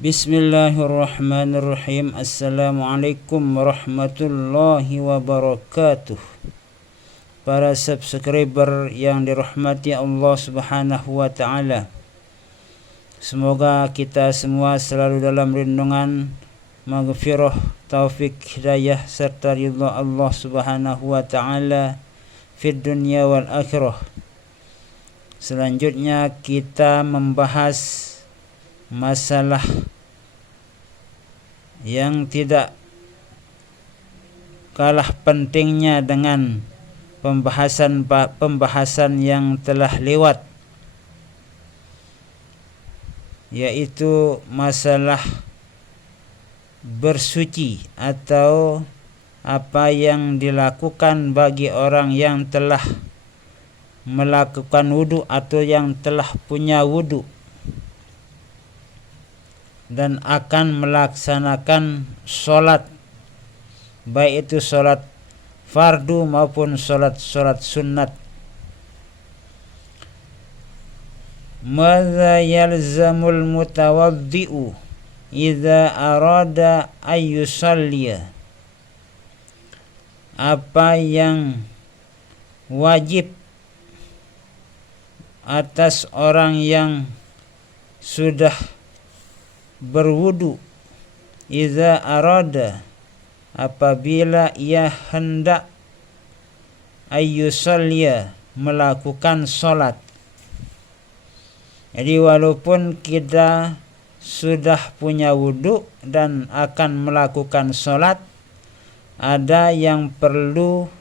Bismillahirrahmanirrahim. Assalamualaikum warahmatullahi wabarakatuh. Para subscriber yang dirahmati Allah Subhanahu wa taala. Semoga kita semua selalu dalam lindungan, maghfirah, taufik, hidayah serta ridha Allah Subhanahu wa taala fid dunya wal akhirah. Selanjutnya kita membahas masalah yang tidak kalah pentingnya dengan pembahasan yang telah lewat, yaitu masalah bersuci atau apa yang dilakukan bagi orang yang telah melakukan wudu atau yang telah punya wudu dan akan melaksanakan sholat, baik itu sholat fardu maupun sholat sunat. Madza yalzamul mutawaddi'u idza arada ayyusalliya. Apa yang wajib atas orang yang sudah berwudu, iza arada, apabila ia hendak, ayyusalliya, melakukan sholat. Jadi walaupun kita sudah punya wudu dan akan melakukan sholat, ada yang perlu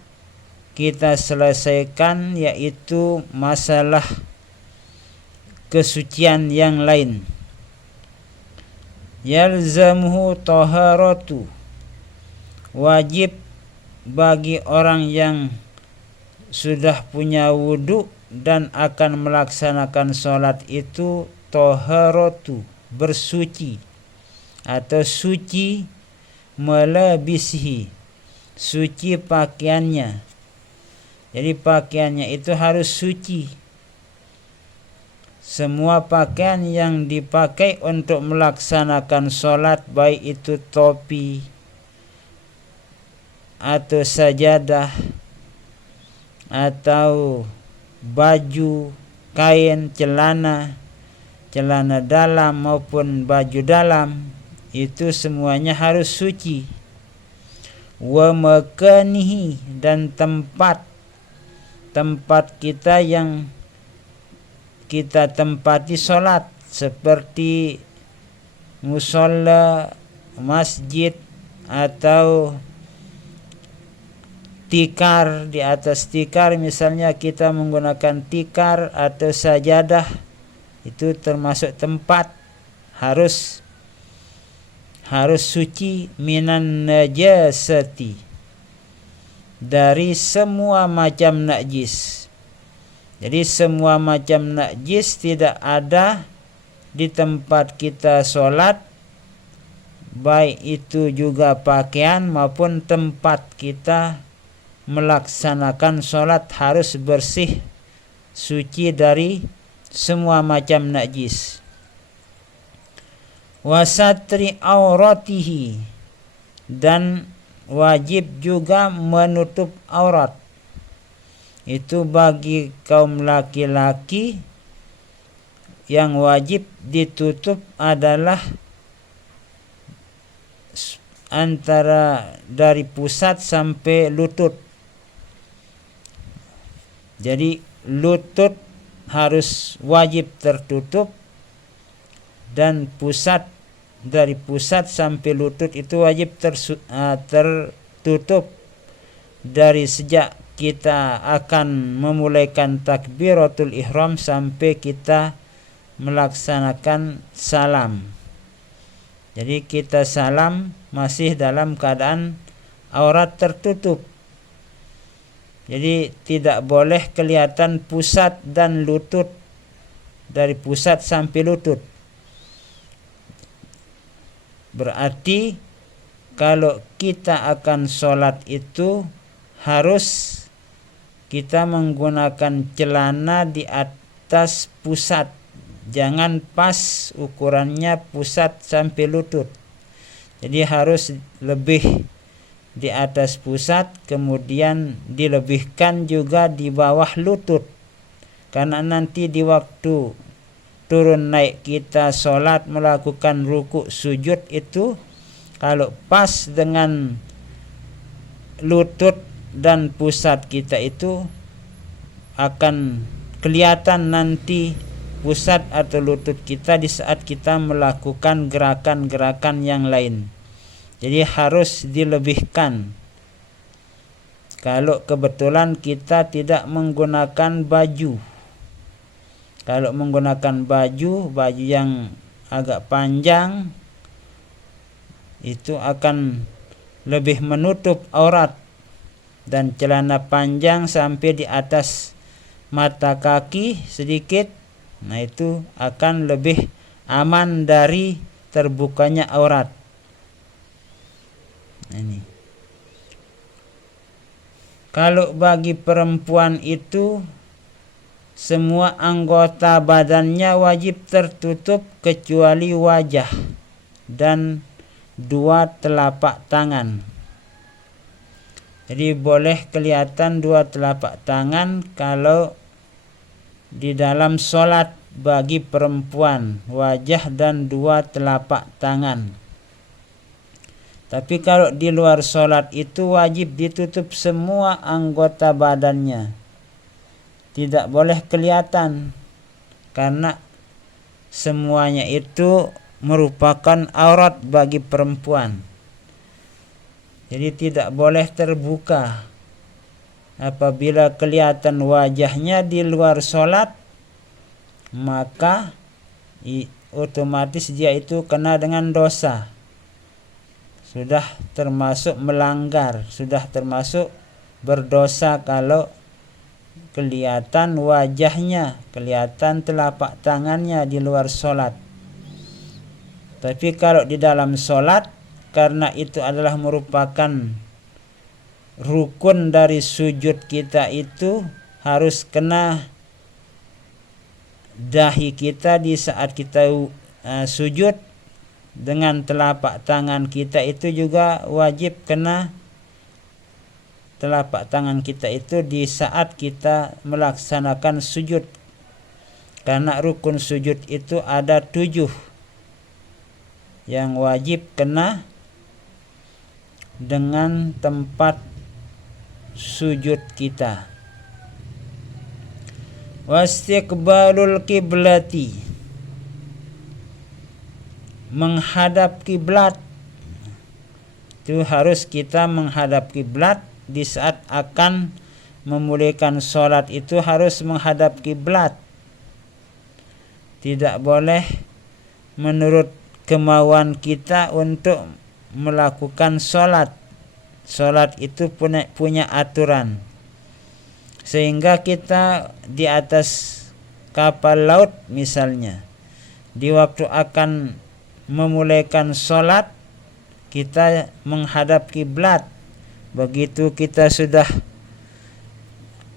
kita selesaikan, yaitu masalah kesucian yang lain. Yalzamuhu taharatu, wajib bagi orang yang sudah punya wudu dan akan melaksanakan sholat itu taharatu, bersuci atau suci, malabisihi, suci pakaiannya. Jadi pakaiannya itu harus suci. Semua pakaian yang dipakai untuk melaksanakan sholat, baik itu topi atau sajadah atau baju, kain, celana dalam maupun baju dalam, itu semuanya harus suci. Wa makanihi, dan tempat kita yang kita tempati sholat, seperti musola, masjid, atau tikar. Di atas tikar misalnya kita menggunakan tikar atau sajadah, itu termasuk tempat, harus suci minan najasati, dari semua macam najis. Jadi semua macam najis tidak ada di tempat kita sholat, baik itu juga pakaian maupun tempat kita melaksanakan sholat, harus bersih, suci dari semua macam najis. Wasatri auratihi, dan wajib juga menutup aurat. Itu bagi kaum laki-laki yang wajib ditutup adalah antara dari pusat sampai lutut. Jadi lutut harus wajib tertutup, dan dari pusat sampai lutut itu wajib tertutup dari sejak kita akan memulaikan takbiratul ihram sampai kita melaksanakan salam. Jadi kita salam masih dalam keadaan aurat tertutup. Jadi tidak boleh kelihatan pusat dan lutut, dari pusat sampai lutut. Berarti kalau kita akan sholat itu harus kita menggunakan celana di atas pusat, jangan pas ukurannya pusat sampai lutut. Jadi harus lebih di atas pusat, kemudian dilebihkan juga di bawah lutut. Karena nanti di waktu turun naik kita sholat melakukan ruku sujud itu, kalau pas dengan lutut dan pusat kita itu akan kelihatan nanti pusat atau lutut kita di saat kita melakukan gerakan-gerakan yang lain. Jadi harus dilebihkan. Kalau kebetulan kita tidak menggunakan baju. Kalau menggunakan baju yang agak panjang, itu akan lebih menutup aurat. Dan celana panjang sampai di atas mata kaki sedikit, nah itu akan lebih aman dari terbukanya aurat. Ini. Kalau bagi perempuan itu semua anggota badannya wajib tertutup kecuali wajah dan dua telapak tangan. Jadi boleh kelihatan dua telapak tangan kalau di dalam sholat bagi perempuan, wajah dan dua telapak tangan. Tapi kalau di luar sholat itu wajib ditutup semua anggota badannya. Tidak boleh kelihatan, karena semuanya itu merupakan aurat bagi perempuan. Jadi tidak boleh terbuka. Apabila kelihatan wajahnya di luar sholat, maka otomatis dia itu kena dengan dosa. Sudah termasuk melanggar, sudah termasuk berdosa kalau kelihatan wajahnya, kelihatan telapak tangannya di luar sholat. Tapi kalau di dalam sholat, karena itu adalah merupakan rukun dari sujud kita, itu harus kena dahi kita di saat kita sujud. Dengan telapak tangan kita itu juga wajib kena telapak tangan kita itu di saat kita melaksanakan sujud. Karena rukun sujud itu ada 7 yang wajib kena dengan tempat sujud kita. Wastiqbalul kiblati, menghadap kiblat. Itu harus kita menghadap kiblat di saat akan memulihkan sholat, itu harus menghadap kiblat. Tidak boleh menurut kemauan kita untuk melakukan sholat. Sholat itu punya aturan. Sehingga kita di atas kapal laut misalnya, di waktu akan memulaikan sholat, kita menghadap kiblat. Begitu kita sudah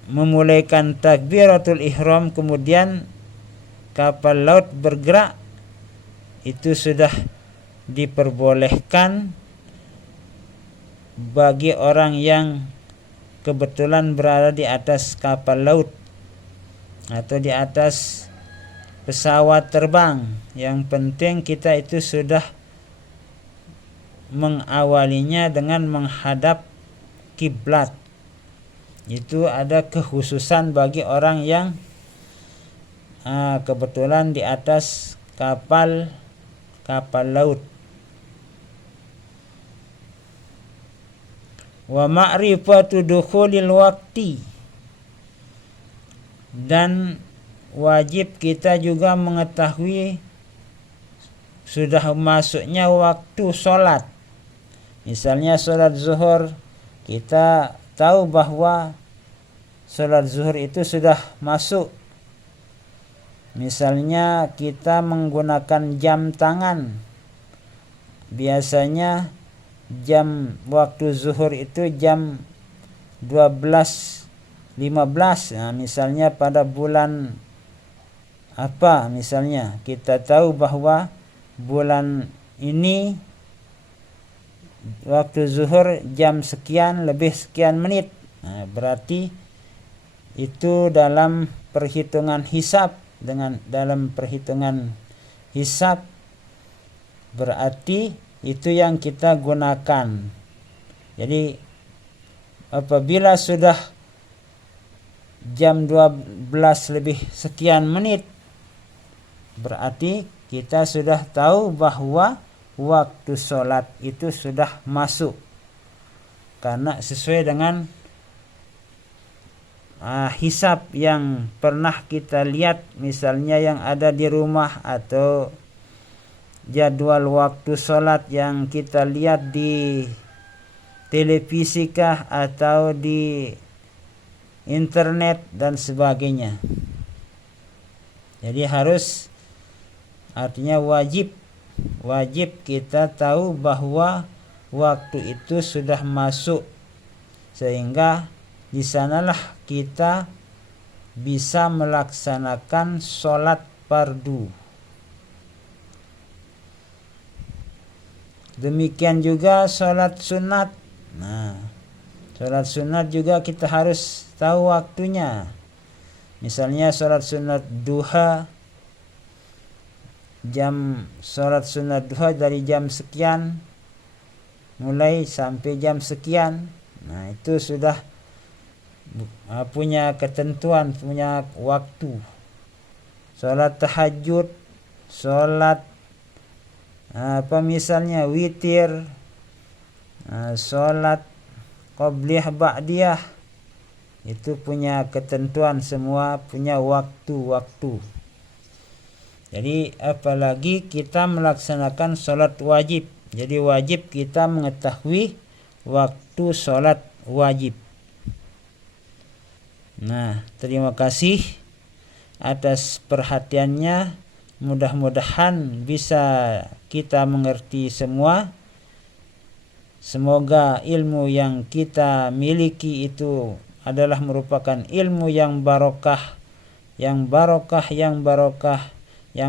memulaikan takbiratul ihram, kemudian kapal laut bergerak, itu sudah diperbolehkan bagi orang yang kebetulan berada di atas kapal laut atau di atas pesawat terbang. Yang penting kita itu sudah mengawalinya dengan menghadap kiblat. Itu ada kekhususan bagi orang yang kebetulan di atas kapal laut. Wa ma'rifatu dukhulil waqti, dan wajib kita juga mengetahui sudah masuknya waktu sholat. Misalnya sholat zuhur, kita tahu bahwa sholat zuhur itu sudah masuk. Misalnya kita menggunakan jam tangan, biasanya jam waktu zuhur itu jam 12.15. Nah, misalnya pada bulan Apa misalnya kita tahu bahwa bulan ini waktu zuhur jam sekian lebih sekian menit. Nah, berarti itu dalam perhitungan hisab, dalam perhitungan hisab berarti itu yang kita gunakan. Jadi apabila sudah jam 12 lebih sekian menit, berarti kita sudah tahu bahwa waktu sholat itu sudah masuk, karena sesuai dengan hisab yang pernah kita lihat, misalnya yang ada di rumah, atau jadwal waktu sholat yang kita lihat di televisi kah atau di internet dan sebagainya. Jadi artinya wajib kita tahu bahwa waktu itu sudah masuk, sehingga di sanalah kita bisa melaksanakan sholat fardu. Demikian juga sholat sunat. Nah, sholat sunat juga kita harus tahu waktunya. Misalnya sholat sunat duha, sholat sunat duha dari jam sekian mulai sampai jam sekian. Nah, itu sudah punya ketentuan, punya waktu. Sholat tahajud, sholat misalnya witir, sholat qobliyah ba'diyah, itu punya ketentuan, semua punya waktu-waktu. Jadi apalagi kita melaksanakan sholat wajib. Jadi wajib kita mengetahui waktu sholat wajib. Nah, terima kasih atas perhatiannya. Mudah-mudahan bisa kita mengerti semua. Semoga ilmu yang kita miliki itu adalah merupakan ilmu yang barokah, yang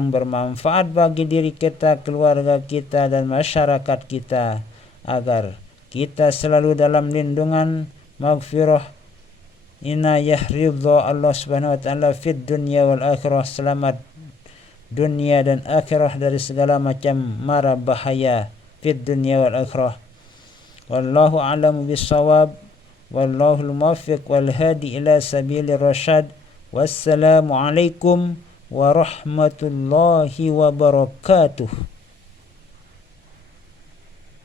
bermanfaat bagi diri kita, keluarga kita, dan masyarakat kita, agar kita selalu dalam lindungan maghfirah, inayah, ridha Allah Subhanahu wa taala fid dunya wal akhirah. Selamat dunia dan akhirah dari segala macam mara bahaya fid dunya wal akhirah. Wallahu a'lamu bissawab, wallahu al-muwaffiq wal hadi ila sabilir rasyad. Wassalamu alaikum warahmatullahi wabarakatuh.